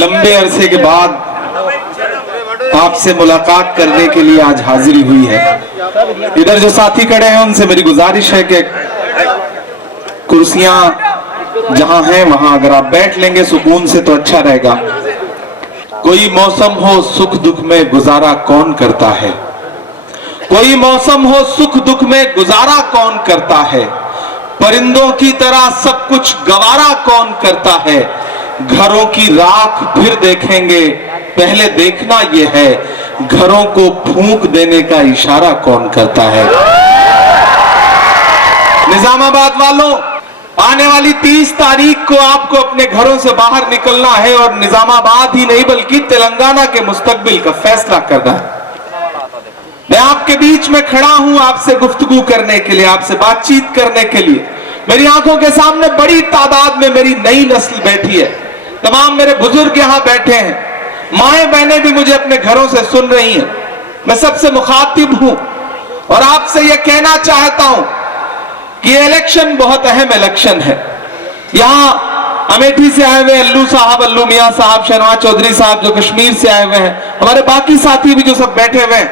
लंबे अरसे के बाद आपसे मुलाकात करने के लिए आज हाजिरी हुई है। इधर जो साथी खड़े हैं उनसे मेरी गुजारिश है कि कुर्सियां जहां हैं वहां अगर आप बैठ लेंगे सुकून से तो अच्छा रहेगा। कोई मौसम हो सुख दुख में गुजारा कौन करता है, कोई मौसम हो सुख दुख में गुजारा कौन करता है, परिंदों की तरह सब कुछ गवारा कौन करता है, घरों की राख फिर देखेंगे पहले देखना यह है, घरों को फूंक देने का इशारा कौन करता है। निजामाबाद वालों, आने वाली 30 तारीख को आपको अपने घरों से बाहर निकलना है और निजामाबाद ही नहीं बल्कि तेलंगाना के मुस्तकबिल का फैसला करना है। मैं आपके बीच में खड़ा हूं आपसे गुफ्तगू करने के लिए, आपसे बातचीत करने के लिए। मेरी आंखों के सामने बड़ी तादाद में मेरी नई नस्ल बैठी है, तमाम मेरे बुजुर्ग यहां बैठे हैं, माएं बहनें भी मुझे अपने घरों से सुन रही हैं। मैं सबसे मुखातिब हूं और आपसे यह कहना चाहता हूं कि ये इलेक्शन बहुत अहम इलेक्शन है। यहां अमेठी से आए हुए अल्लू साहब, अल्लू मियां साहब, शहनवाज चौधरी साहब जो कश्मीर से आए हुए हैं, हमारे बाकी साथी भी जो सब बैठे हुए हैं,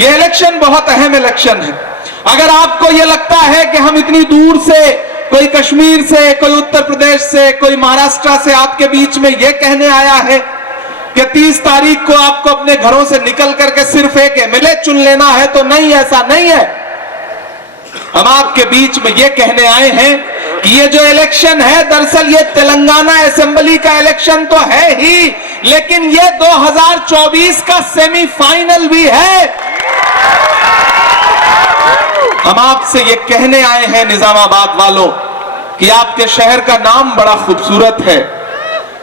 ये इलेक्शन बहुत अहम इलेक्शन है। अगर आपको यह लगता है कि हम इतनी दूर से, कोई कश्मीर से, कोई उत्तर प्रदेश से, कोई महाराष्ट्र से आपके बीच में यह कहने आया है कि 30 तारीख को आपको अपने घरों से निकल करके सिर्फ एक एमएलए चुन लेना है, तो नहीं, ऐसा नहीं है। हम आपके बीच में यह कहने आए हैं कि ये जो इलेक्शन है दरअसल ये तेलंगाना असेंबली का इलेक्शन तो है ही, लेकिन ये 2024 का सेमीफाइनल भी है। हम आपसे ये कहने आए हैं निजामाबाद वालों कि आपके शहर का नाम बड़ा खूबसूरत है।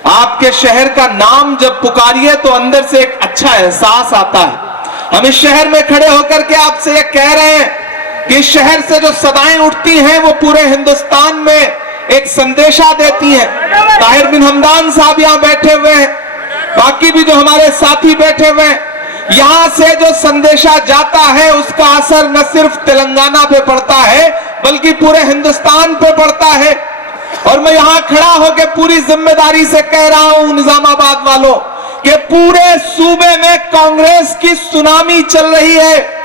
आपके शहर का नाम जब पुकारिए तो अंदर से एक अच्छा एहसास आता है। हम इस शहर में खड़े होकर के आपसे ये कह रहे हैं कि इस शहर से जो सदाएं उठती हैं वो पूरे हिंदुस्तान में एक संदेशा देती हैं। ताहिर बिन हमदान साहब यहां बैठे हुए हैं, बाकी भी जो हमारे साथी बैठे हुए हैं, यहां से जो संदेशा जाता है उसका असर न सिर्फ तेलंगाना पे पड़ता है बल्कि पूरे हिंदुस्तान पे पड़ता है। और मैं यहां खड़ा होकर पूरी जिम्मेदारी से कह रहा हूं निजामाबाद वालों कि पूरे सूबे में कांग्रेस की सुनामी चल रही है।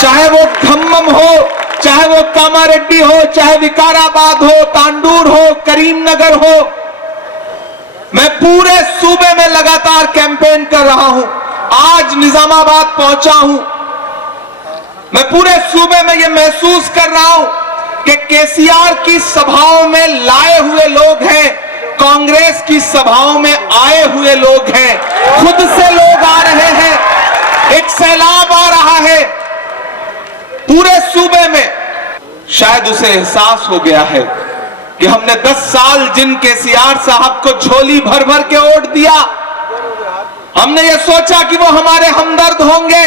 चाहे वो खम्मम हो, चाहे वो कामारेड्डी हो, चाहे विकाराबाद हो, तांडूर हो, करीमनगर हो, मैं पूरे सूबे में लगातार कैंपेन कर रहा हूं। आज निजामाबाद पहुंचा हूं, मैं पूरे सूबे में यह महसूस कर रहा हूं कि केसीआर की सभाओं में लाए हुए लोग हैं, कांग्रेस की सभाओं में आए हुए लोग हैं, खुद से लोग आ रहे हैं, एक सैलाब आ रहा है पूरे सूबे में। शायद उसे एहसास हो गया है कि हमने 10 साल जिन केसीआर साहब को झोली भर भर के वोट दिया, हमने ये सोचा कि वो हमारे हमदर्द होंगे,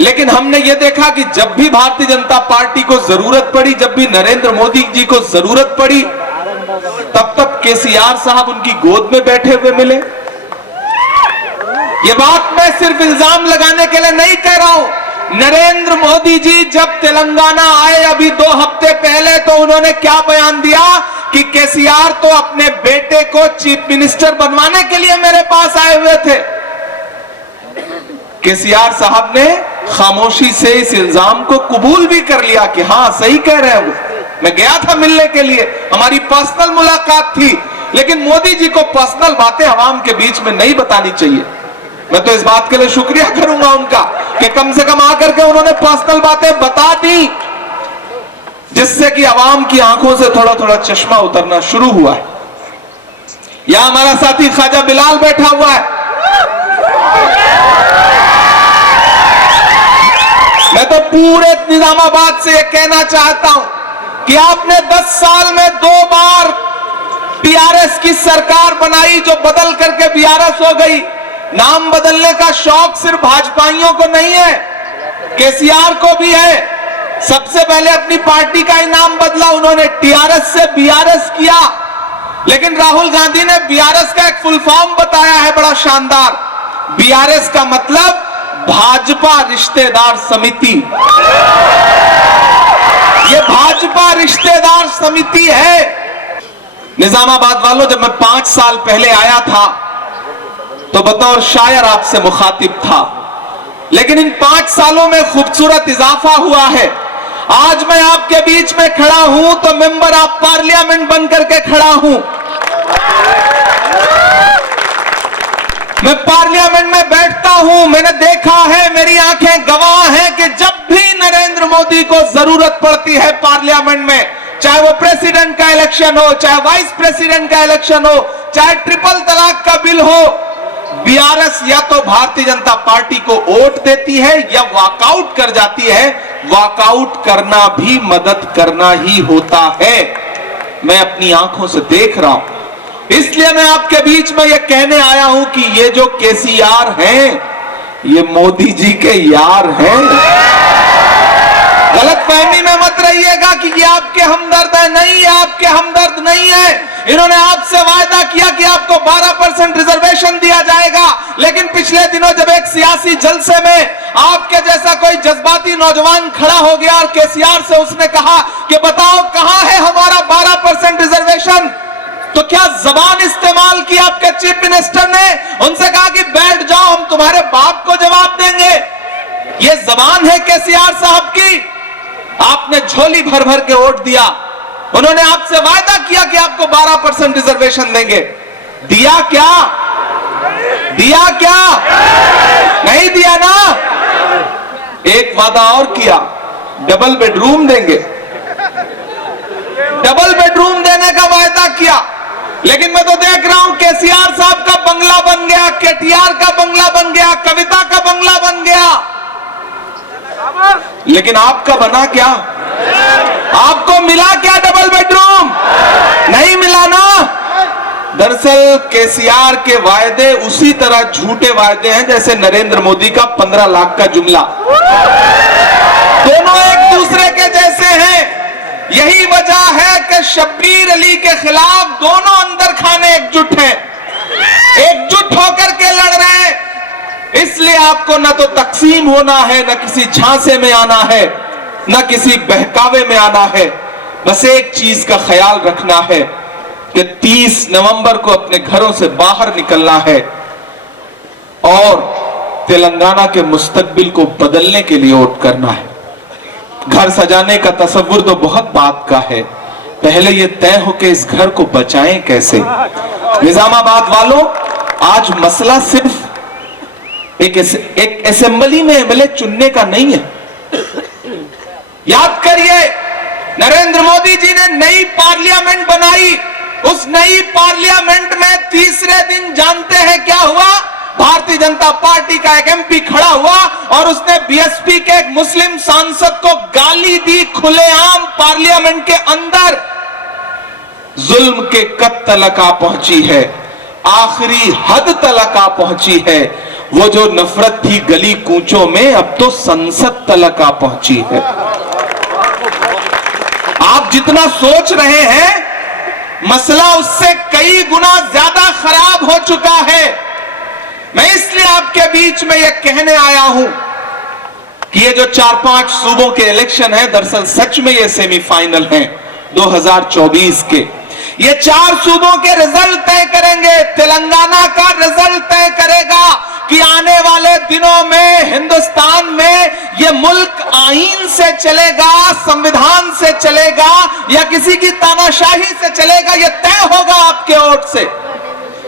लेकिन हमने ये देखा कि जब भी भारतीय जनता पार्टी को जरूरत पड़ी, जब भी नरेंद्र मोदी जी को जरूरत पड़ी, तब तक केसीआर साहब उनकी गोद में बैठे हुए मिले। ये बात मैं सिर्फ इल्जाम लगाने के लिए नहीं कह रहा हूं। नरेंद्र मोदी जी जब तेलंगाना आए अभी 2 हफ्ते पहले, तो उन्होंने क्या बयान दिया कि केसीआर तो अपने बेटे को चीफ मिनिस्टर बनवाने के लिए मेरे पास आए हुए थे। केसीआर साहब ने खामोशी से इस इल्जाम को कबूल भी कर लिया कि हां सही कह रहे हैं वो। मैं गया था मिलने के लिए, हमारी पर्सनल मुलाकात थी, लेकिन मोदी जी को पर्सनल बातें आवाम के बीच में नहीं बतानी चाहिए। मैं तो इस बात के लिए शुक्रिया करूंगा उनका कि कम से कम आकर के उन्होंने पर्सनल बातें बता दी, जिससे कि आवाम की आंखों से थोड़ा थोड़ा चश्मा उतरना शुरू हुआ है। यहां हमारा साथी ख्वाजा बिलाल बैठा हुआ है। मैं तो पूरे निजामाबाद से यह कहना चाहता हूं कि आपने 10 साल में 2 बार टीआरएस की सरकार बनाई जो बदल करके बीआरएस हो गई। नाम बदलने का शौक सिर्फ भाजपाइयों को नहीं है, केसीआर को भी है। सबसे पहले अपनी पार्टी का ही नाम बदला उन्होंने, टीआरएस से बीआरएस किया, लेकिन राहुल गांधी ने बीआरएस का एक फुल फॉर्म बताया है बड़ा शानदार। बीआरएस का मतलब भाजपा रिश्तेदार समिति। ये भाजपा रिश्तेदार समिति है। निजामाबाद वालों, जब मैं 5 साल पहले आया था तो बतौर शायर आपसे मुखातिब था, लेकिन इन 5 सालों में खूबसूरत इजाफा हुआ है। आज मैं आपके बीच में खड़ा हूं तो मेंबर ऑफ पार्लियामेंट बनकर के खड़ा हूं। मैं पार्लियामेंट में बैठता हूं, मैंने देखा है, मेरी आंखें गवाह हैं कि जब भी नरेंद्र मोदी को जरूरत पड़ती है पार्लियामेंट में, चाहे वो प्रेसिडेंट का इलेक्शन हो, चाहे वाइस प्रेसिडेंट का इलेक्शन हो, चाहे ट्रिपल तलाक का बिल हो, बीआरएस या तो भारतीय जनता पार्टी को वोट देती है या वॉकआउट कर जाती है। वॉकआउट करना भी मदद करना ही होता है। मैं अपनी आंखों से देख रहा हूं, इसलिए मैं आपके बीच में यह कहने आया हूं कि ये जो केसीआर हैं, ये मोदी जी के यार हैं। गलतफहमी में मत रहिएगा कि ये आपके हमदर्द है। नहीं, ये आपके हमदर्द नहीं है। इन्होंने आपसे वायदा किया कि आपको 12% रिजर्वेशन दिया जाएगा, लेकिन पिछले दिनों जब एक सियासी जलसे में आपके जैसा कोई जज्बाती नौजवान खड़ा हो गया और केसीआर से उसने कहा कि बताओ कहां है हमारा 12% रिजर्वेशन, तो क्या जबान इस्तेमाल की आपके चीफ मिनिस्टर ने? उनसे कहा कि बैठ जाओ, हम तुम्हारे बाप को जवाब देंगे। ये जबान है केसीआर साहब की। आपने झोली भर भर के वोट दिया। उन्होंने आपसे वायदा किया कि आपको 12% रिजर्वेशन देंगे। दिया क्या? दिया क्या? नहीं दिया ना। एक वादा और किया, डबल बेडरूम देंगे। डबल बेडरूम देने का वायदा किया, लेकिन मैं तो देख रहा हूं केसीआर साहब का बंगला बन गया, केटीआर का बंगला बन गया, कविता का बंगला बन गया, लेकिन आपका बना क्या? आपको मिला क्या डबल बेडरूम? नहीं मिला ना। दरअसल केसीआर के वायदे उसी तरह झूठे वायदे हैं जैसे नरेंद्र मोदी का 15 लाख का जुमला। दोनों एक दूसरे के जैसे हैं। यही वजह है कि शब्बीर अली के खिलाफ दोनों अंदर खाने एकजुट हैं, एकजुट होकर के लड़ रहे हैं। इसलिए आपको न तो तकसीम होना है, न किसी झांसे में आना है, न किसी बहकावे में आना है। बस एक चीज का ख्याल रखना है कि 30 नवंबर को अपने घरों से बाहर निकलना है और तेलंगाना के मुस्तकबिल को बदलने के लिए वोट करना है। घर सजाने का तसव्वुर तो बहुत बात का है, पहले यह तय हो कि इस घर को बचाएं कैसे। निजामाबाद वालों, आज मसला सिर्फ एक असेंबली में एमएलए चुनने का नहीं है। याद करिए, नरेंद्र मोदी जी ने नई पार्लियामेंट बनाई। उस नई पार्लियामेंट में तीसरे दिन जानते हैं क्या हुआ? भारतीय जनता पार्टी का एक एमपी खड़ा हुआ और उसने बीएसपी के एक मुस्लिम सांसद को गाली दी खुलेआम पार्लियामेंट के अंदर। जुल्म के कद तलक आ पहुंची है, आखिरी हद तलक आ पहुंची है। वो जो नफरत थी गली कूचों में, अब तो संसद तलक आ पहुंची है। आप जितना सोच रहे हैं, मसला उससे कई गुना ज्यादा खराब हो चुका है। मैं इसलिए आपके बीच में यह कहने आया हूं कि ये जो 4-5 सूबों के इलेक्शन है, दरअसल सच में ये सेमीफाइनल हैं 2024 के। ये 4 सूबों के रिजल्ट तय करेंगे। तेलंगाना का रिजल्ट तय करेगा कि आने वाले दिनों में हिंदुस्तान में ये मुल्क आईन से चलेगा, संविधान से चलेगा या किसी की तानाशाही से चलेगा। ये तय होगा आपके वोट से।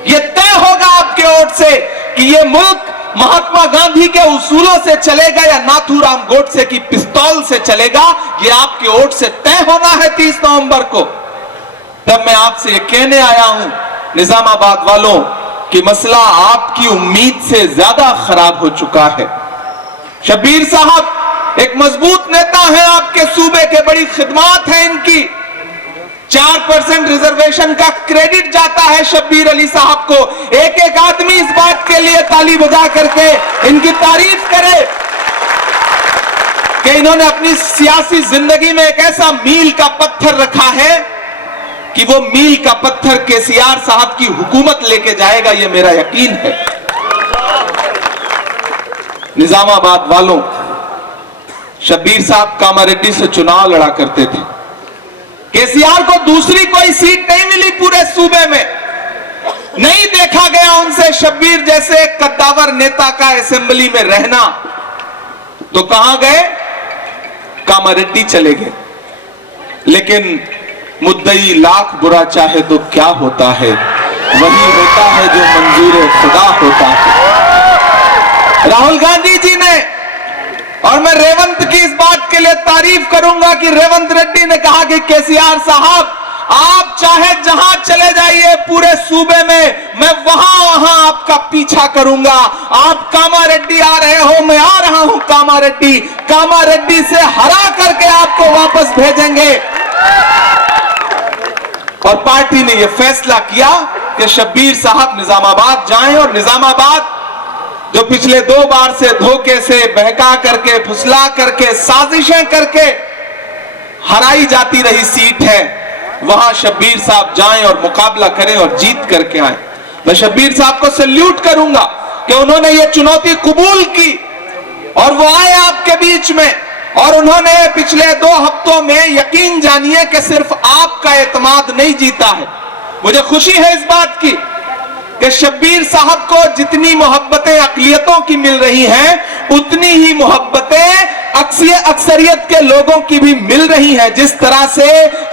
ये तय होगा आपके वोट से कि ये मुल्क महात्मा गांधी के उसूलों से चलेगा या नाथूराम गोडसे की पिस्तौल से चलेगा। ये आपके वोट से तय होना है 30 नवंबर को। तब मैं आपसे ये कहने आया हूं निजामाबाद वालों कि मसला आपकी उम्मीद से ज्यादा खराब हो चुका है। शब्बीर साहब एक मजबूत नेता है आपके सूबे के, बड़ी खिदमत है इनकी। 4% रिजर्वेशन का क्रेडिट जाता है शब्बीर अली साहब को। एक एक आदमी इस बात के लिए ताली बजा करके इनकी तारीफ करे कि इन्होंने अपनी सियासी जिंदगी में एक ऐसा मील का पत्थर रखा है कि वो मील का पत्थर केसीआर साहब की हुकूमत लेके जाएगा, ये मेरा यकीन है। निजामाबाद वालों, शब्बीर साहब कामारेड्डी से चुनाव लड़ा करते थे। केसीआर को दूसरी कोई सीट नहीं मिली पूरे सूबे में, नहीं देखा गया उनसे शब्बीर जैसे कद्दावर नेता का असेंबली में रहना, तो कहां गए? कामारेड्डी चले गए। लेकिन मुद्दई लाख बुरा चाहे तो क्या होता है, वही होता है जो मंजूर खुदा होता है। राहुल गांधी जी ने, और मैं रेवंत की इस बात के लिए तारीफ करूंगा कि रेवंत रेड्डी ने कहा कि केसीआर साहब आप चाहे जहां चले जाइए पूरे सूबे में, मैं वहां आपका पीछा करूंगा। आप कामारेड्डी आ रहे हो, मैं आ रहा हूं कामारेड्डी, कामारेड्डी से हरा करके आपको वापस भेजेंगे। और पार्टी ने यह फैसला किया कि शब्बीर साहब निजामाबाद जाएं, और निजामाबाद जो पिछले 2 बार से धोखे से, बहका करके, फुसला करके, साजिशें करके हराई जाती रही सीट है, वहां शब्बीर साहब जाएं और मुकाबला करें और जीत करके आए। मैं शब्बीर साहब को सैल्यूट करूंगा कि उन्होंने ये चुनौती कबूल की और वो आए आपके बीच में, और उन्होंने पिछले 2 हफ्तों में यकीन जानिए कि सिर्फ आपका एतमाद नहीं जीता है। मुझे खुशी है इस बात की कि शब्बीर साहब को जितनी मोहब्बतें अकलियतों की मिल रही हैं, उतनी ही मोहब्बतें अक्सरियत के लोगों की भी मिल रही हैं। जिस तरह से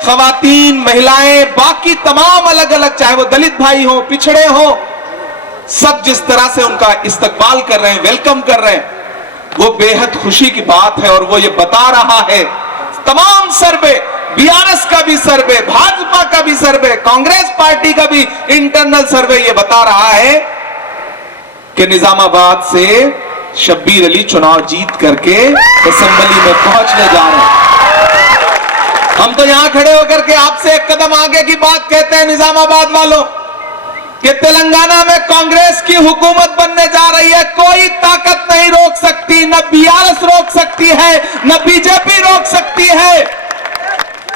खवातीन, महिलाएं, बाकी तमाम अलग अलग, चाहे वो दलित भाई हो, पिछड़े हो, सब जिस तरह से उनका इस्तकबाल कर रहे हैं, वेलकम कर रहे हैं, वो बेहद खुशी की बात है। और वो ये बता रहा है, तमाम सर्वे, बीआरएस का भी सर्वे, भाजपा का भी सर्वे, कांग्रेस पार्टी का भी इंटरनल सर्वे ये बता रहा है कि निजामाबाद से शब्बीर अली चुनाव जीत करके असेंबली में पहुंचने जा रहे हैं। हम तो यहां खड़े होकर के आपसे एक कदम आगे की बात कहते हैं निजामाबाद वालों, कि तेलंगाना में कांग्रेस की हुकूमत बनने जा रही है। कोई ताकत नहीं रोक सकती, न बीआरएस रोक सकती है, न बीजेपी रोक सकती है।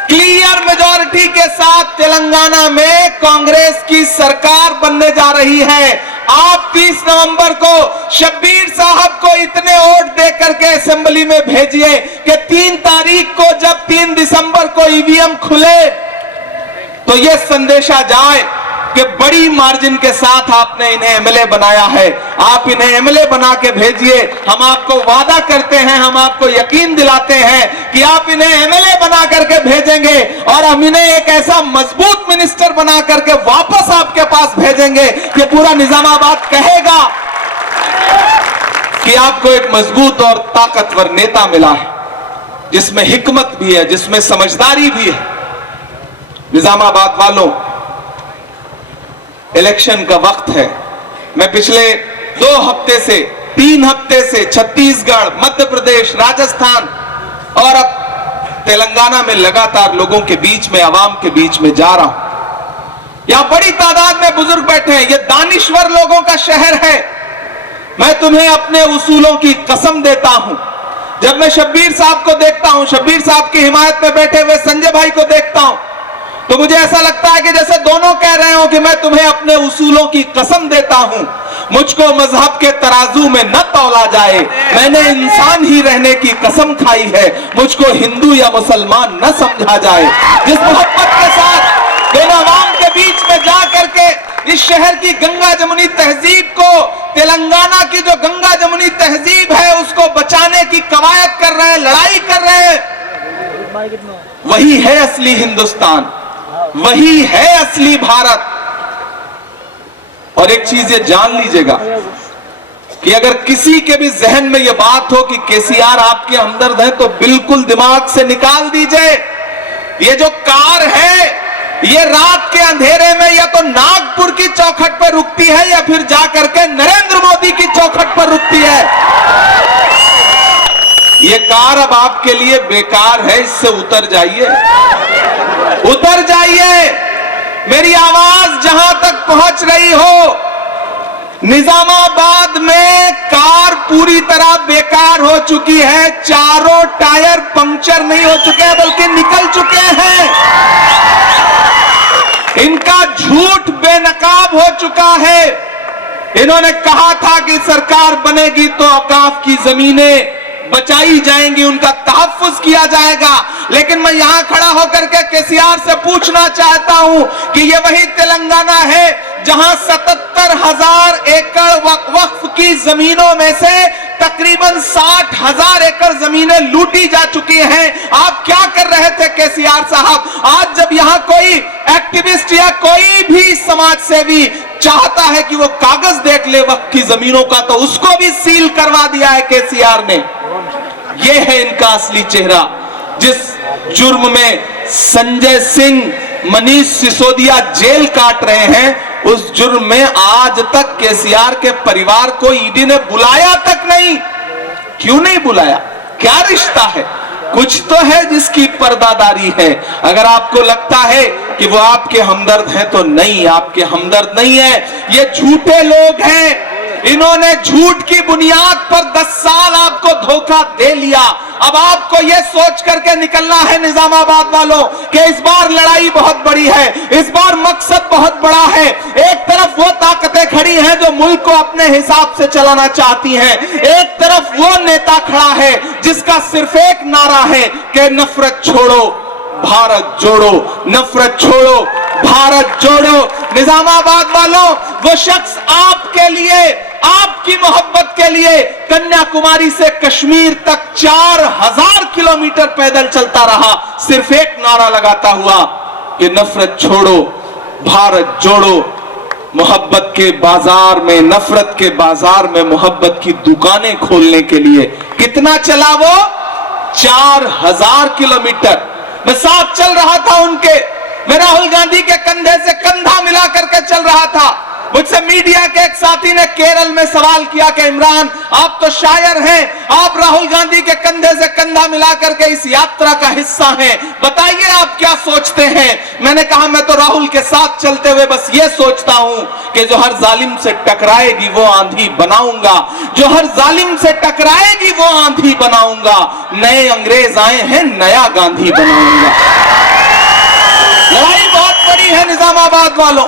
क्लियर मेजॉरिटी के साथ तेलंगाना में कांग्रेस की सरकार बनने जा रही है। आप 30 नवंबर को शब्बीर साहब को इतने वोट दे करके असेंबली में भेजिए कि 3 तारीख को जब 3 दिसंबर को ईवीएम खुले तो यह संदेशा जाए कि बड़ी मार्जिन के साथ आपने इन्हें एमएलए बनाया है। आप इन्हें एमएलए बना के भेजिए। हम आपको वादा करते हैं, हम आपको यकीन दिलाते हैं कि आप इन्हें एमएलए बना करके भेजेंगे और हम इन्हें एक ऐसा मजबूत मिनिस्टर बना करके वापस आपके पास भेजेंगे कि पूरा निजामाबाद कहेगा कि आपको एक मजबूत और ताकतवर नेता मिला है, जिसमें हिकमत भी है, जिसमें समझदारी भी है। निजामाबाद वालों, इलेक्शन का वक्त है। मैं पिछले 2 हफ्ते से, 3 हफ्ते से छत्तीसगढ़, मध्य प्रदेश, राजस्थान और अब तेलंगाना में लगातार लोगों के बीच में, आवाम के बीच में जा रहा हूं। यहां बड़ी तादाद में बुजुर्ग बैठे हैं। यह दानिश्वर लोगों का शहर है। मैं तुम्हें अपने उसूलों की कसम देता हूं। जब मैं शब्बीर साहब को देखता हूं, शब्बीर साहब की हिमायत में बैठे हुए संजय भाई को देखता हूं, तो मुझे ऐसा लगता है कि जैसे दोनों कह रहे हो कि मैं तुम्हें अपने उसूलों की कसम देता हूं, मुझको मजहब के तराजू में न तौला जाए, मैंने इंसान ही रहने की कसम खाई है, मुझको हिंदू या मुसलमान न समझा जाए। जिस मोहब्बत के साथ दोनों आवाम के बीच में जा करके इस शहर की गंगा जमुनी तहजीब को, तेलंगाना की जो गंगा जमुनी तहजीब है, उसको बचाने की कवायद कर रहे हैं, लड़ाई कर रहे हैं, वही है असली हिंदुस्तान, वही है असली भारत। और एक चीज ये जान लीजिएगा कि अगर किसी के भी जहन में यह बात हो कि केसीआर आपके हमदर्द है, तो बिल्कुल दिमाग से निकाल दीजिए। ये जो कार है, ये रात के अंधेरे में या तो नागपुर की चौखट पर रुकती है या फिर जाकर के नरेंद्र मोदी की चौखट पर रुकती है। ये कार अब आपके लिए बेकार है, इससे उतर जाइए, उतर जाइए। मेरी आवाज जहां तक पहुंच रही हो, निजामाबाद में कार पूरी तरह बेकार हो चुकी है। चारों टायर पंक्चर नहीं हो चुके हैं, बल्कि निकल चुके हैं। इनका झूठ बेनकाब हो चुका है। इन्होंने कहा था कि सरकार बनेगी तो औकाफ की जमीनें बचाई जाएंगी, उनका तहफ्फुज़ किया जाएगा। लेकिन मैं यहां खड़ा होकर के केसीआर से पूछना चाहता हूं कि ये वही तेलंगाना है जहां 77,000 एकड़ वक्फ की जमीनों में से तकरीबन 60,000 एकड़ जमीनें लूटी जा चुकी हैं। आप क्या कर रहे थे केसीआर साहब? आज जब यहां कोई एक्टिविस्ट या कोई भी समाज सेवी चाहता है कि वो कागज देख ले वक्फ की जमीनों का, तो उसको भी सील करवा दिया है केसीआर ने। ये है इनका असली चेहरा। जिस जुर्म में संजय सिंह, मनीष सिसोदिया जेल काट रहे हैं, उस जुर्म में आज तक केसीआर के परिवार को ईडी ने बुलाया तक नहीं। क्यों नहीं बुलाया? क्या रिश्ता है? कुछ तो है जिसकी पर्दादारी है। अगर आपको लगता है कि वो आपके हमदर्द हैं तो नहीं, आपके हमदर्द नहीं है, ये झूठे लोग हैं। इन्होंने झूठ की बुनियाद पर 10 साल आपको धोखा दे लिया। अब आपको यह सोच करके निकलना है निजामाबाद वालों कि इस बार लड़ाई बहुत बड़ी है, इस बार मकसद बहुत बड़ा है। एक तरफ वो ताकतें खड़ी हैं जो मुल्क को अपने हिसाब से चलाना चाहती हैं, एक तरफ वो नेता खड़ा है जिसका सिर्फ एक नारा है कि नफरत छोड़ो भारत जोड़ो, नफरत छोड़ो भारत जोड़ो। निजामाबाद वालों, वो शख्स आपके लिए, आपकी मोहब्बत के लिए कन्याकुमारी से कश्मीर तक 4000 किलोमीटर पैदल चलता रहा, सिर्फ एक नारा लगाता हुआ कि नफरत छोड़ो भारत जोड़ो। मोहब्बत के बाजार में, नफरत के बाजार में मोहब्बत की दुकानें खोलने के लिए कितना चला वो? 4000 किलोमीटर। मैं साथ चल रहा था उनके, मैं राहुल गांधी के कंधे से कंधा मिला करके चल रहा था। मुझसे मीडिया के एक साथी ने केरल में सवाल किया कि इमरान, आप तो शायर हैं, आप राहुल गांधी के कंधे से कंधा मिला करके इस यात्रा का हिस्सा हैं, बताइए आप क्या सोचते हैं? मैंने कहा मैं तो राहुल के साथ चलते हुए बस ये सोचता हूं कि जो हर जालिम से टकराएगी वो आंधी बनाऊंगा, जो हर जालिम से टकराएगी वो आंधी बनाऊंगा। नए अंग्रेज आए हैं, नया गांधी बनाऊंगा। लड़ाई बहुत बड़ी है निजामाबाद वालों,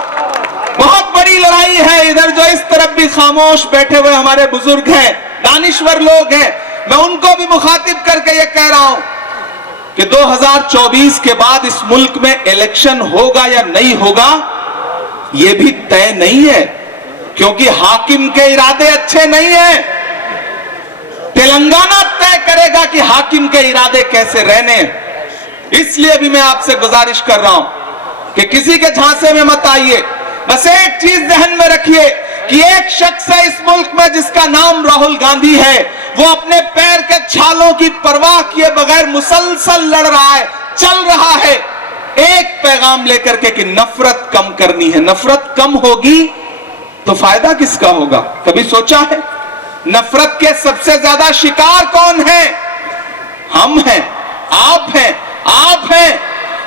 बहुत बड़ी लड़ाई है। इधर जो इस तरफ भी खामोश बैठे हुए हमारे बुजुर्ग हैं, दानिश्वर लोग हैं, मैं उनको भी मुखातिब करके ये कह रहा हूं कि 2024 के बाद इस मुल्क में इलेक्शन होगा या नहीं होगा ये भी तय नहीं है, क्योंकि हाकिम के इरादे अच्छे नहीं है। तेलंगाना तय करेगा कि हाकिम के इरादे कैसे रहने। इसलिए भी मैं आपसे गुजारिश कर रहा हूं कि किसी के झांसे में मत आइए। बस एक चीज ध्यान में रखिए कि एक शख्स है इस मुल्क में जिसका नाम राहुल गांधी है, वो अपने पैर के छालों की परवाह किए बगैर मुसलसल लड़ रहा है, चल रहा है, एक पैगाम लेकर के कि नफरत कम करनी है। नफरत कम होगी तो फायदा किसका होगा? कभी सोचा है? नफरत के सबसे ज्यादा शिकार कौन है? हम हैं, आप हैं, आप हैं।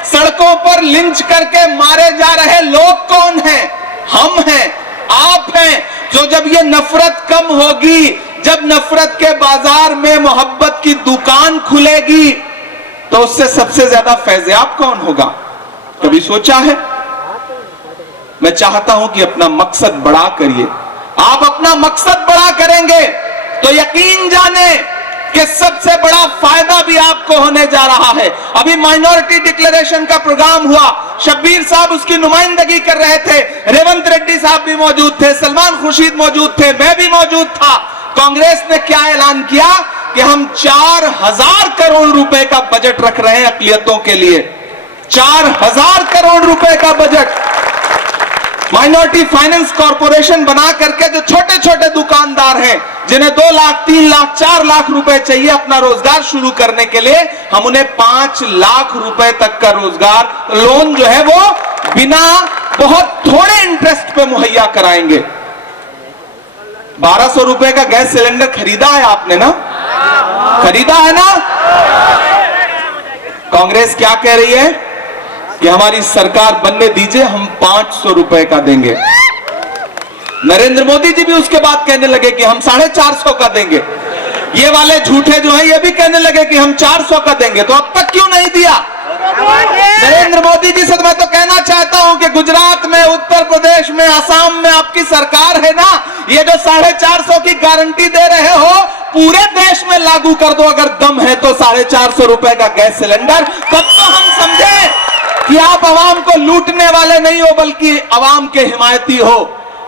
सड़कों पर लिंच करके मारे जा रहे लोग कौन हैं? हम हैं, आप हैं। जो जब ये नफरत कम होगी, जब नफरत के बाजार में मोहब्बत की दुकान खुलेगी, तो उससे सबसे ज्यादा फैज़याब कौन होगा? कभी सोचा है? मैं चाहता हूं कि अपना मकसद बड़ा करिए। आप अपना मकसद बड़ा करेंगे तो यकीन जाने कि सबसे बड़ा फायदा भी आपको होने जा रहा है। अभी माइनॉरिटी डिक्लेरेशन का प्रोग्राम हुआ, शब्बीर साहब उसकी नुमाइंदगी कर रहे थे, रेवंत रेड्डी साहब भी मौजूद थे, सलमान खुर्शीद मौजूद थे, मैं भी मौजूद था। कांग्रेस ने क्या ऐलान किया कि हम 4000 करोड़ रुपए का बजट रख रहे हैं अक़लियतों के लिए। 4000 करोड़ रुपए का बजट माइनॉरिटी फाइनेंस कॉर्पोरेशन बना करके जो छोटे छोटे दुकानदार हैं, जिन्हें 2 लाख, 3 लाख, 4 लाख रुपए चाहिए अपना रोजगार शुरू करने के लिए, हम उन्हें 5 लाख रुपए तक का रोजगार लोन जो है वो बिना बहुत थोड़े इंटरेस्ट पे मुहैया कराएंगे। 1200 रुपए का गैस सिलेंडर खरीदा है आपने ना? खरीदा है ना? कांग्रेस क्या कह रही है कि हमारी सरकार बनने दीजिए, हम 500 रुपए का देंगे। नरेंद्र मोदी जी भी उसके बाद कहने लगे कि हम 450 का देंगे। ये वाले झूठे जो हैं ये भी कहने लगे कि हम 400 का देंगे। तो अब तक क्यों नहीं दिया? नरेंद्र मोदी जी से मैं तो कहना चाहता हूं कि गुजरात में, उत्तर प्रदेश में, असम में आपकी सरकार है ना, ये जो 450 की गारंटी दे रहे हो पूरे देश में लागू कर दो। अगर दम है तो 450 रुपए का गैस सिलेंडर, तब तो हम समझे कि आप आवाम को लूटने वाले नहीं हो बल्कि आवाम के हिमायती हो।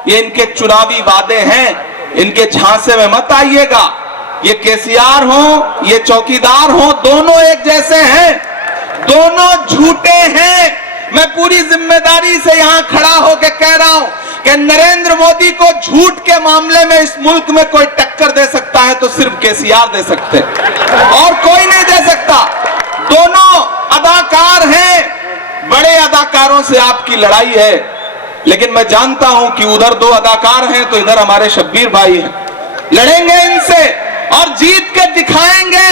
ये इनके चुनावी वादे हैं, इनके झांसे में मत आइएगा। ये केसीआर हो, ये चौकीदार हो, दोनों एक जैसे हैं, दोनों झूठे हैं। मैं पूरी जिम्मेदारी से यहां खड़ा होकर कह रहा हूं कि नरेंद्र मोदी को झूठ के मामले में इस मुल्क में कोई टक्कर दे सकता है तो सिर्फ केसीआर दे सकते और कोई नहीं दे सकता। दोनों अदाकार हैं, बड़े अदाकारों से आपकी लड़ाई है, लेकिन मैं जानता हूं कि उधर 2 अदाकार हैं तो इधर हमारे शब्बीर भाई हैं। लड़ेंगे इनसे और जीत के दिखाएंगे,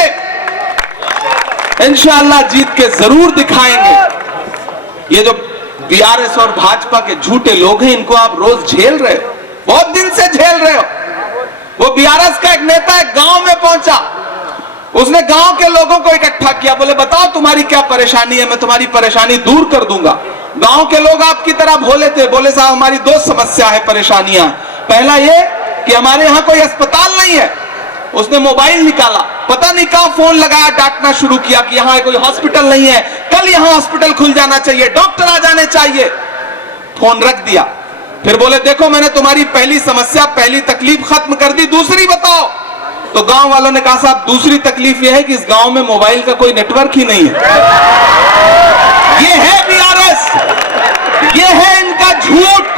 इंशाअल्लाह जीत के जरूर दिखाएंगे। ये जो बीआरएस और भाजपा के झूठे लोग हैं, इनको आप रोज झेल रहे हो, बहुत दिन से झेल रहे हो। वो बीआरएस का एक नेता एक गांव में पहुंचा, उसने गांव के लोगों को इकट्ठा किया, बोले बताओ तुम्हारी क्या परेशानी है, मैं तुम्हारी परेशानी दूर कर दूंगा। गांव के लोग आपकी तरह भोले थे, बोले साहब हमारी 2 समस्या है, परेशानियां। पहला ये कि हमारे यहां कोई अस्पताल नहीं है। उसने मोबाइल निकाला, पता नहीं कहां फोन लगाया, डांटना शुरू किया कि यहां कोई हॉस्पिटल नहीं है, कल यहां हॉस्पिटल खुल जाना चाहिए, डॉक्टर आ जाने चाहिए। फोन रख दिया। फिर बोले देखो मैंने तुम्हारी पहली समस्या, पहली तकलीफ खत्म कर दी, दूसरी बताओ। तो गांव वालों ने कहा साहब दूसरी तकलीफ यह है कि इस गांव में मोबाइल का कोई नेटवर्क ही नहीं है। ये है बीआरएस, ये है इनका झूठ,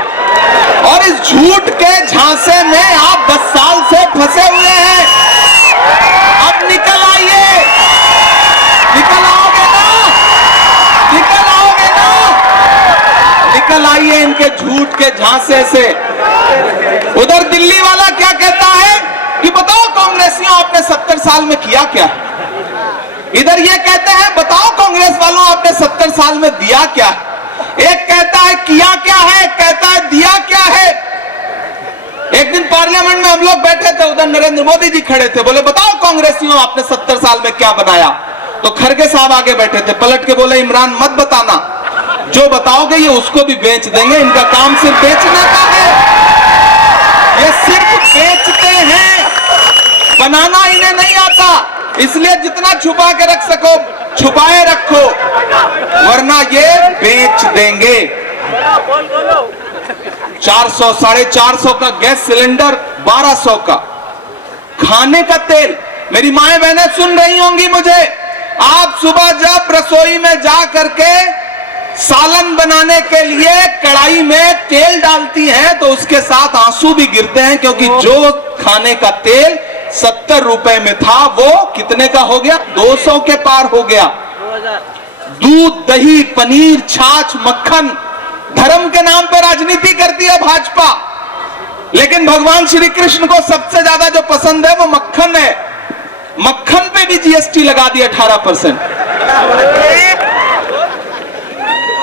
और इस झूठ के झांसे में आप 10 साल से फंसे हुए हैं। अब निकल आइए, निकल आओगे ना, निकल आओगे ना, निकल आइए इनके झूठ के झांसे से। उधर दिल्ली वाला क्या कहता है कि बताओ कांग्रेसियों आपने 70 साल में किया क्या। इधर ये कहते हैं बताओ कांग्रेस वालों आपने 70 साल में दिया क्या। एक कहता है किया क्या है, एक कहता है दिया क्या है। एक दिन पार्लियामेंट में हम लोग बैठे थे, उधर नरेंद्र मोदी जी खड़े थे, बोले बताओ कांग्रेसियों आपने 70 साल में क्या बनाया। तो खड़गे साहब आगे बैठे थे, पलट के बोले इमरान मत बताना, जो बताओगे ये उसको भी बेच देंगे, इनका काम सिर्फ बेचने का है, ये सिर्फ बेचते हैं, बनाना इन्हें नहीं आता। इसलिए जितना छुपा के रख सको छुपाए रखो, वरना ये बेच देंगे। 400 450 का गैस सिलेंडर, 1200 का खाने का तेल। मेरी माएं बहनें सुन रही होंगी मुझे, आप सुबह जब रसोई में जा करके सालन बनाने के लिए कढ़ाई में तेल डालती हैं तो उसके साथ आंसू भी गिरते हैं, क्योंकि जो खाने का तेल 70 रुपए में था वो कितने का हो गया, 200 के पार हो गया। दूध, दही, पनीर, छाछ, मक्खन, धर्म के नाम पर राजनीति करती है भाजपा, लेकिन भगवान श्री कृष्ण को सबसे ज्यादा जो पसंद है वो मक्खन है। मक्खन पे भी जीएसटी लगा दिया 18%।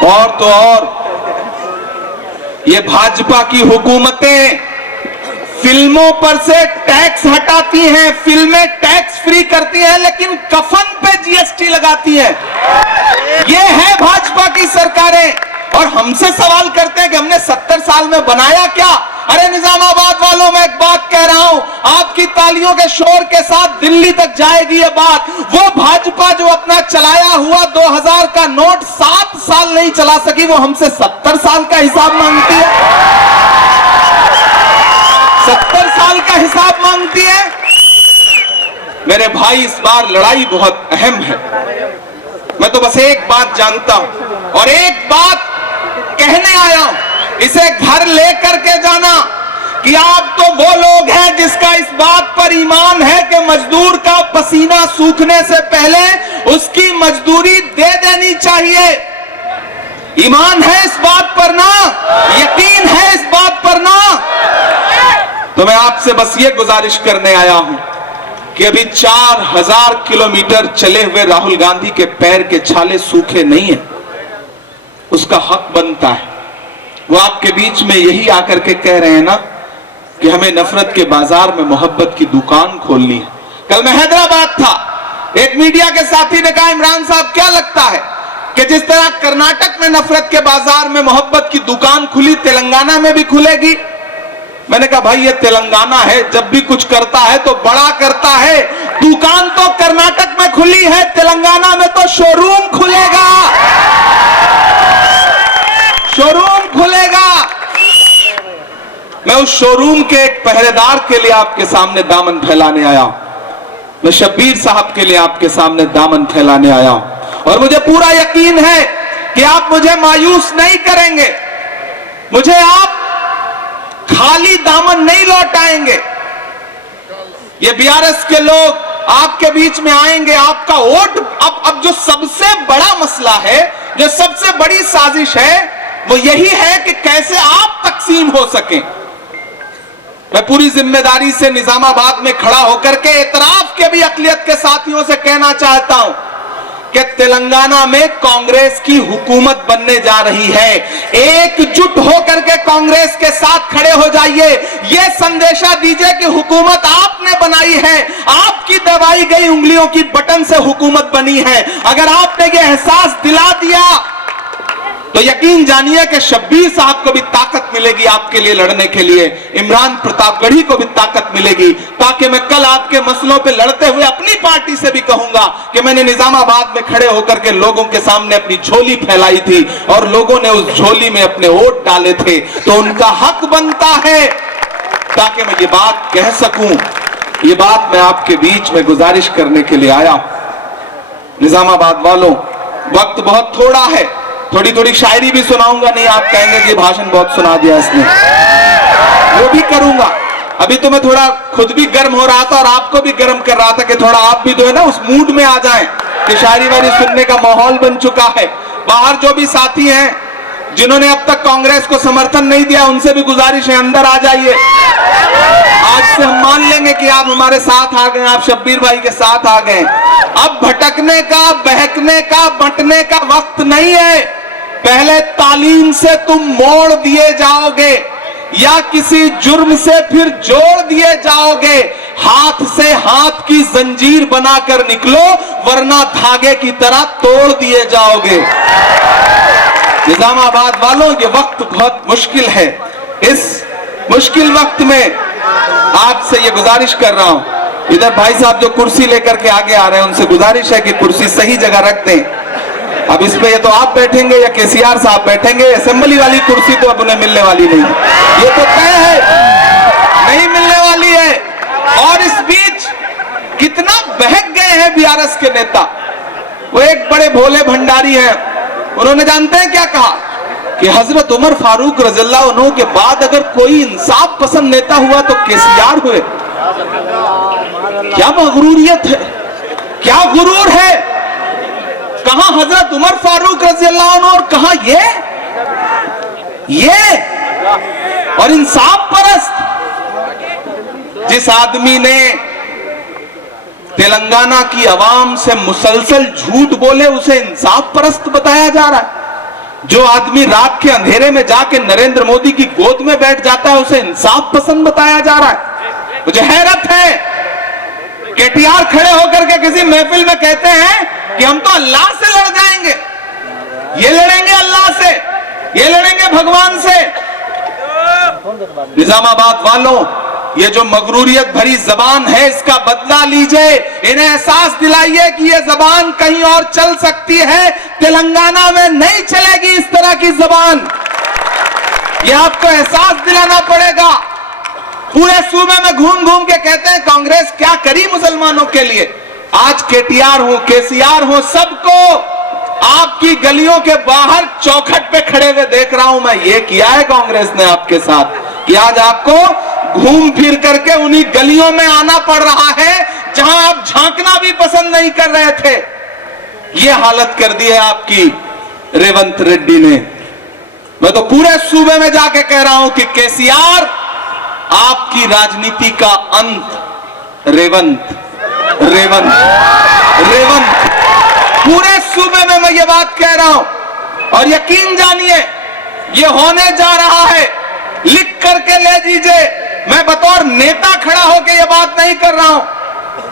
और तो और ये भाजपा की हुकूमतें फिल्मों पर से टैक्स हटाती हैं, फिल्में टैक्स फ्री करती हैं, लेकिन कफन पे जीएसटी लगाती हैं। ये है भाजपा की सरकारें, और हमसे सवाल करते हैं कि हमने 70 साल में बनाया क्या। अरे निजामाबाद वालों, मैं एक बात कह रहा हूं, आपकी तालियों के शोर के साथ दिल्ली तक जाएगी ये बात। वो भाजपा जो अपना चलाया हुआ 2000 का नोट 7 साल नहीं चला सकी, वो हमसे 70 साल का हिसाब मांगती है, 70 साल का हिसाब मांगती है। मेरे भाई, इस बार लड़ाई बहुत अहम है। मैं तो बस एक बात जानता हूं और एक बात कहने आया हूं, इसे घर लेकर के जाना कि आप तो वो लोग हैं जिसका इस बात पर ईमान है कि मजदूर का पसीना सूखने से पहले उसकी मजदूरी दे देनी चाहिए। ईमान है इस बात पर ना, यकीन है इस बात पर ना। तो मैं आपसे बस ये गुजारिश करने आया हूं कि अभी 4000 किलोमीटर चले हुए राहुल गांधी के पैर के छाले सूखे नहीं है, उसका हक बनता है। वो आपके बीच में यही आकर के कह रहे हैं ना कि हमें नफरत के बाजार में मोहब्बत की दुकान खोलनी है। कल मैं हैदराबाद था, एक मीडिया के साथी ने कहा इमरान साहब क्या लगता है कि जिस तरह कर्नाटक में नफरत के बाजार में मोहब्बत की दुकान खुली, तेलंगाना में भी खुलेगी। मैंने कहा भाई ये तेलंगाना है, जब भी कुछ करता है तो बड़ा करता है। दुकान तो कर्नाटक में खुली है, तेलंगाना में तो शोरूम खुलेगा, शोरूम खुलेगा। मैं उस शोरूम के एक पहरेदार के लिए आपके सामने दामन फैलाने आया। मैं शब्बीर साहब के लिए आपके सामने दामन फैलाने आया और मुझे पूरा यकीन है कि आप मुझे मायूस नहीं करेंगे, मुझे आप खाली दामन नहीं लौटाएंगे। ये बीआरएस के लोग आपके बीच में आएंगे, आपका वोट अब जो सबसे बड़ा मसला है, जो सबसे बड़ी साजिश है, वो यही है कि कैसे आप तकसीम हो सकें। मैं पूरी जिम्मेदारी से निजामाबाद में खड़ा होकर के एतराफ के भी अकलियत के साथियों से कहना चाहता हूं कि तेलंगाना में कांग्रेस की हुकूमत बनने जा रही है। एकजुट होकर के कांग्रेस के साथ खड़े हो जाइए, यह संदेशा दीजिए कि हुकूमत आपने बनाई है, आपकी दबाई गई उंगलियों की बटन से हुकूमत बनी है। अगर आपने यह एहसास दिला दिया तो यकीन जानिए कि शब्बीर साहब को भी ताकत मिलेगी आपके लिए लड़ने के लिए, इमरान प्रतापगढ़ी को भी ताकत मिलेगी, ताकि मैं कल आपके मसलों पे लड़ते हुए अपनी पार्टी से भी कहूंगा कि मैंने निजामाबाद में खड़े होकर के लोगों के सामने अपनी झोली फैलाई थी और लोगों ने उस झोली में अपने वोट डाले थे, तो उनका हक बनता है ताकि मैं ये बात कह सकूं। ये बात मैं आपके बीच में गुजारिश करने के लिए आया। निजामाबाद वालों, वक्त बहुत थोड़ा है, थोड़ी थोड़ी शायरी भी सुनाऊंगा, नहीं आप कहेंगे कि भाषण बहुत सुना दिया इसने, वो भी करूंगा। अभी तो मैं थोड़ा खुद भी गर्म हो रहा था और आपको भी गर्म कर रहा था कि थोड़ा आप भी जो है ना उस मूड में आ जाएं कि शायरी वारी सुनने का माहौल बन चुका है। बाहर जो भी साथी हैं जिन्होंने अब तक कांग्रेस को समर्थन नहीं दिया, उनसे भी गुजारिश है अंदर आ जाइए। आज से हम मान लेंगे कि आप हमारे साथ आ गए, आप शब्बीर भाई के साथ आ गए। अब भटकने का, बहकने का, बंटने का वक्त नहीं है। पहले तालीम से तुम मोड़ दिए जाओगे या किसी जुर्म से फिर जोड़ दिए जाओगे। हाथ से हाथ की जंजीर बनाकर निकलो, वरना धागे की तरह तोड़ दिए जाओगे। निजामाबाद वालों, ये वक्त बहुत मुश्किल है। इस मुश्किल वक्त में आपसे ये गुजारिश कर रहा हूं, इधर भाई साहब जो कुर्सी लेकर के आगे आ रहे हैं, उनसे गुजारिश है कि कुर्सी सही जगह रख दें। अब इसमें ये तो आप बैठेंगे या केसीआर साहब बैठेंगे, असेंबली वाली कुर्सी तो अब उन्हें मिलने वाली नहीं, ये तो तय है, नहीं मिलने वाली है। और इस बीच कितना बहक गए हैं बीआरएस के नेता। वो एक बड़े भोले भंडारी हैं, उन्होंने जानते हैं क्या कहा कि हजरत उमर फारूक रज़ियल्लाहु अन्हु के बाद अगर कोई इंसाफ पसंद नेता हुआ तो केसीआर हुए। क्या मगरूरियत है, क्या गुरूर है। कहां हजरत उमर फारूक रज़ियल्लाहु अन्हु और कहां ये और इंसाफ परस्त। जिस आदमी ने तेलंगाना की आवाम से मुसलसल झूठ बोले उसे इंसाफ परस्त बताया जा रहा है। जो आदमी रात के अंधेरे में जाके नरेंद्र मोदी की गोद में बैठ जाता है उसे इंसाफ पसंद बताया जा रहा है। मुझे हैरत है, केटीआर खड़े होकर के किसी महफिल में कहते हैं कि हम तो अल्लाह से लड़ जाएंगे, ये लड़ेंगे अल्लाह से, ये लड़ेंगे भगवान से। निजामाबाद वालों, ये जो मगरूरियत भरी जबान है इसका बदला लीजिए। इन्हें एहसास दिलाइए कि ये जबान कहीं और चल सकती है, तेलंगाना में नहीं चलेगी इस तरह की जबान। ये आपको एहसास दिलाना पड़ेगा। पूरे सूबे में घूम घूम के कहते हैं कांग्रेस क्या करी मुसलमानों के लिए। आज केटीआर हो, केसीआर हो, सबको आपकी गलियों के बाहर चौखट पे खड़े हुए देख रहा हूं मैं। ये किया है कांग्रेस ने आपके साथ कि आज आपको घूम फिर करके उन्हीं गलियों में आना पड़ रहा है जहां आप झांकना भी पसंद नहीं कर रहे थे। ये हालत कर दी है आपकी रेवंत रेड्डी ने। मैं तो पूरे सूबे में जाके कह रहा हूं कि केसीआर, आपकी राजनीति का अंत रेवंत रेवंत रेवंत। पूरे सूबे में मैं ये बात कह रहा हूं और यकीन जानिए ये होने जा रहा है। लिख करके ले दीजिए। मैं बतौर नेता खड़ा होकर यह बात नहीं कर रहा हूं,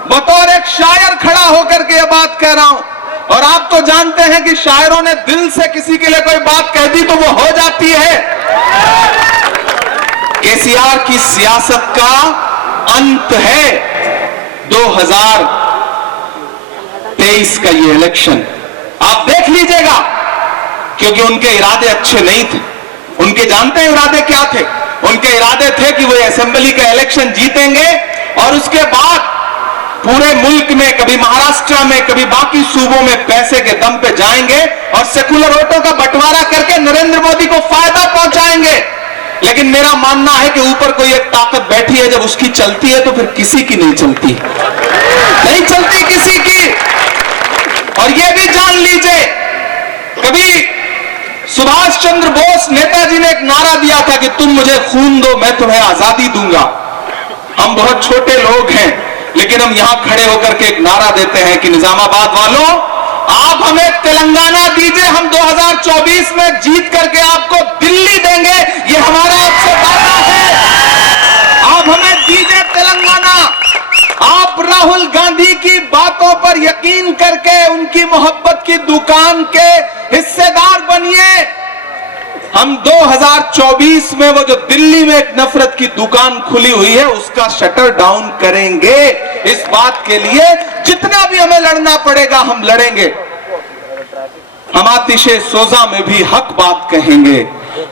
बतौर एक शायर खड़ा होकर के यह बात कह रहा हूं और आप तो जानते हैं कि शायरों ने दिल से किसी के लिए कोई बात कह दी तो वो हो जाती है। केसीआर की सियासत का अंत है 2023 का ये इलेक्शन। आप देख लीजिएगा, क्योंकि उनके इरादे अच्छे नहीं थे। उनके जानते हैं इरादे क्या थे? उनके इरादे थे कि वो असेंबली का इलेक्शन जीतेंगे और उसके बाद पूरे मुल्क में, कभी महाराष्ट्र में, कभी बाकी सूबों में पैसे के दम पे जाएंगे और सेकुलर वोटों का बंटवारा करके नरेंद्र मोदी को फायदा पहुंचाएंगे। लेकिन मेरा मानना है कि ऊपर कोई एक ताकत बैठी है, जब उसकी चलती है तो फिर किसी की नहीं चलती, नहीं चलती किसी की। और यह भी जान लीजिए, कभी सुभाष चंद्र बोस नेताजी ने एक नारा दिया था कि तुम मुझे खून दो, मैं तुम्हें आजादी दूंगा। हम बहुत छोटे लोग हैं, लेकिन हम यहां खड़े होकर के एक नारा देते हैं कि निजामाबाद वालों, आप हमें तेलंगाना दीजिए, हम 2024 में जीत करके आपको दिल्ली देंगे, ये हमारा आपसे वादा है। आप हमें दीजिए तेलंगाना। आप राहुल गांधी की बातों पर यकीन करके उनकी मोहब्बत की दुकान के हिस्सेदार बनिए। हम 2024 में वो जो दिल्ली में एक नफरत की दुकान खुली हुई है उसका शटर डाउन करेंगे। इस बात के लिए जितना भी हमें लड़ना पड़ेगा हम लड़ेंगे। हम आतिशे सोजा में भी हक बात कहेंगे,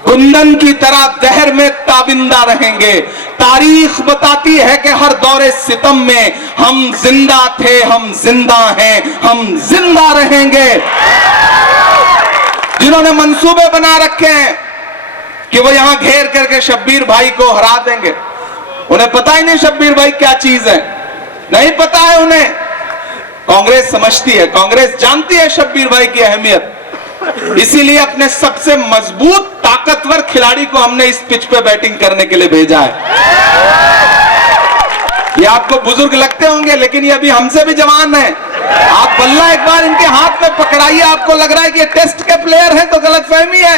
कुंदन की तरह दहर में ताबिंदा रहेंगे। तारीख बताती है कि हर दौरे सितम में हम जिंदा थे, हम जिंदा हैं, हम जिंदा रहेंगे। जिन्होंने मंसूबे बना रखे हैं कि वो यहां घेर करके शब्बीर भाई को हरा देंगे, उन्हें पता ही नहीं शब्बीर भाई क्या चीज है, नहीं पता है उन्हें। कांग्रेस समझती है, कांग्रेस जानती है शब्बीर भाई की अहमियत, इसीलिए अपने सबसे मजबूत ताकतवर खिलाड़ी को हमने इस पिच पे बैटिंग करने के लिए भेजा है। ये आपको बुजुर्ग लगते होंगे, लेकिन ये अभी हमसे भी जवान है। आप बल्ला एक बार इनके हाथ में पकड़ाइए, आपको लग रहा है कि ये टेस्ट के प्लेयर हैं, तो गलतफहमी है।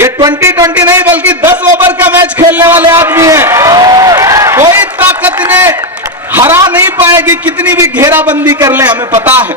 ये 2020 नहीं बल्कि 10 ओवर का मैच खेलने वाले आदमी हैं। कोई ताकत इन्हें हरा नहीं पाएगी, कितनी भी घेराबंदी कर ले, हमें पता है।